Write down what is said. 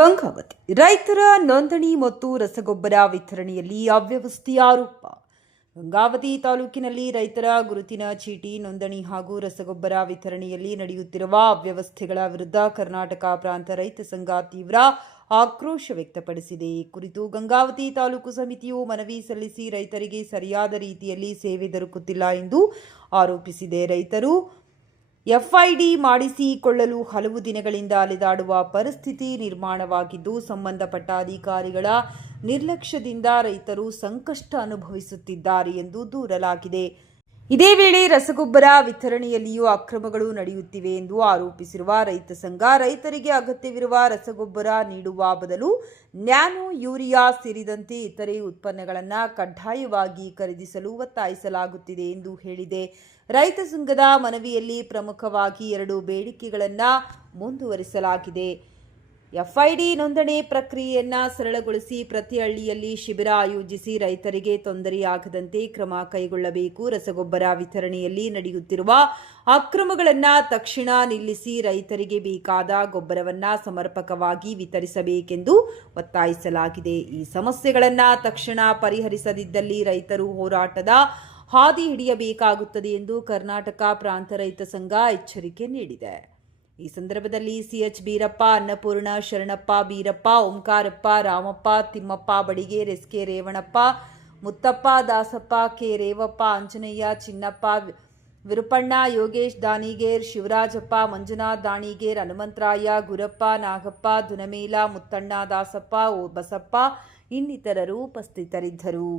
ಗಂಗಾವತಿ ರೈತರ ನೋಂದಣಿ ಮತ್ತು ರಸಗೊಬ್ಬರ ವಿತರಣೆಯಲ್ಲಿ ಅವ್ಯವಸ್ಥೆ ಆರೋಪ. ಗಂಗಾವತಿ ತಾಲೂಕಿನಲ್ಲಿ ರೈತರ ಗುರುತಿನ ಚೀಟಿ ನೋಂದಣಿ ಹಾಗೂ ರಸಗೊಬ್ಬರ ವಿತರಣೆಯಲ್ಲಿ ನಡೆಯುತ್ತಿರುವ ಅವ್ಯವಸ್ಥೆಗಳ ವಿರುದ್ಧ ಕರ್ನಾಟಕ ಪ್ರಾಂತ ರೈತ ಸಂಘ ತೀವ್ರ ಆಕ್ರೋಶ ವ್ಯಕ್ತಪಡಿಸಿದೆ. ಈ ಕುರಿತು ಗಂಗಾವತಿ ತಾಲೂಕು ಸಮಿತಿಯು ಮನವಿ ಸಲ್ಲಿಸಿ ರೈತರಿಗೆ ಸರಿಯಾದ ರೀತಿಯಲ್ಲಿ ಸೇವೆ ದೊರಕುತ್ತಿಲ್ಲ ಎಂದು ಆರೋಪಿಸಿದೆ. ರೈತರು ಎಫ್ಐಡಿ ಮಾಡಿಸಿಕೊಳ್ಳಲು ಹಲವು ದಿನಗಳಿಂದ ಅಲೆದಾಡುವ ಪರಿಸ್ಥಿತಿ ನಿರ್ಮಾಣವಾಗಿದ್ದು, ಸಂಬಂಧಪಟ್ಟ ಅಧಿಕಾರಿಗಳ ನಿರ್ಲಕ್ಷ್ಯದಿಂದ ರೈತರು ಸಂಕಷ್ಟ ಅನುಭವಿಸುತ್ತಿದ್ದಾರೆ ಎಂದು ದೂರಲಾಗಿದೆ. ಇದೇ ವೇಳೆ ರಸಗೊಬ್ಬರ ವಿತರಣೆಯಲ್ಲಿಯೂ ಅಕ್ರಮಗಳು ನಡೆಯುತ್ತಿವೆ ಎಂದು ಆರೋಪಿಸಿರುವ ರೈತ ಸಂಘ, ರೈತರಿಗೆ ಅಗತ್ಯವಿರುವ ರಸಗೊಬ್ಬರ ನೀಡುವ ಬದಲು ನ್ಯಾನೋ ಯೂರಿಯಾ ಸೇರಿದಂತೆ ಇತರೆ ಉತ್ಪನ್ನಗಳನ್ನು ಕಡ್ಡಾಯವಾಗಿ ಖರೀದಿಸಲು ಒತ್ತಾಯಿಸಲಾಗುತ್ತಿದೆ ಎಂದು ಹೇಳಿದೆ. ರೈತ ಸಂಘದ ಮನವಿಯಲ್ಲಿ ಪ್ರಮುಖವಾಗಿ 2 ಬೇಡಿಕೆಗಳನ್ನು ಮುಂದುವರಿಸಲಾಗಿದೆ. ಎಫ್ಐಡಿ ನೋಂದಣಿ ಪ್ರಕ್ರಿಯೆಯನ್ನು ಸರಳಗೊಳಿಸಿ ಪ್ರತಿ ಹಳ್ಳಿಯಲ್ಲಿ ಶಿಬಿರ ಆಯೋಜಿಸಿ ರೈತರಿಗೆ ತೊಂದರೆಯಾಗದಂತೆ ಕ್ರಮ ಕೈಗೊಳ್ಳಬೇಕು. ರಸಗೊಬ್ಬರ ವಿತರಣೆಯಲ್ಲಿ ನಡೆಯುತ್ತಿರುವ ಅಕ್ರಮಗಳನ್ನು ತಕ್ಷಣ ನಿಲ್ಲಿಸಿ ರೈತರಿಗೆ ಬೇಕಾದ ಗೊಬ್ಬರವನ್ನು ಸಮರ್ಪಕವಾಗಿ ವಿತರಿಸಬೇಕೆಂದು ಒತ್ತಾಯಿಸಲಾಗಿದೆ. ಈ ಸಮಸ್ಯೆಗಳನ್ನು ತಕ್ಷಣ ಪರಿಹರಿಸದಿದ್ದಲ್ಲಿ ರೈತರು ಹೋರಾಟದ ಹಾದಿ ಹಿಡಿಯಬೇಕಾಗುತ್ತದೆ ಎಂದು ಕರ್ನಾಟಕ ಪ್ರಾಂತ ರೈತ ಸಂಘ ಎಚ್ಚರಿಕೆ ನೀಡಿದೆ. ಈ ಸಂದರ್ಭದಲ್ಲಿ CH Beerappa, Annapurna, Sharanappa, Beerappa, Omkarappa, Ramappa, Thimmappa Badiger, SK Revanappa, Muthappa, Dasappa, K Revappa, Anjaneya, Chinnappa, Virupanna, Yogesh Daniger, Shivarajappa, Manjunath Daniger, Hanumantharaya, Gurappa, Nagappa, Dunamela, Muthanna, Dasappa, Basappa ಇನ್ನಿತರರು ಉಪಸ್ಥಿತರಿದ್ದರು.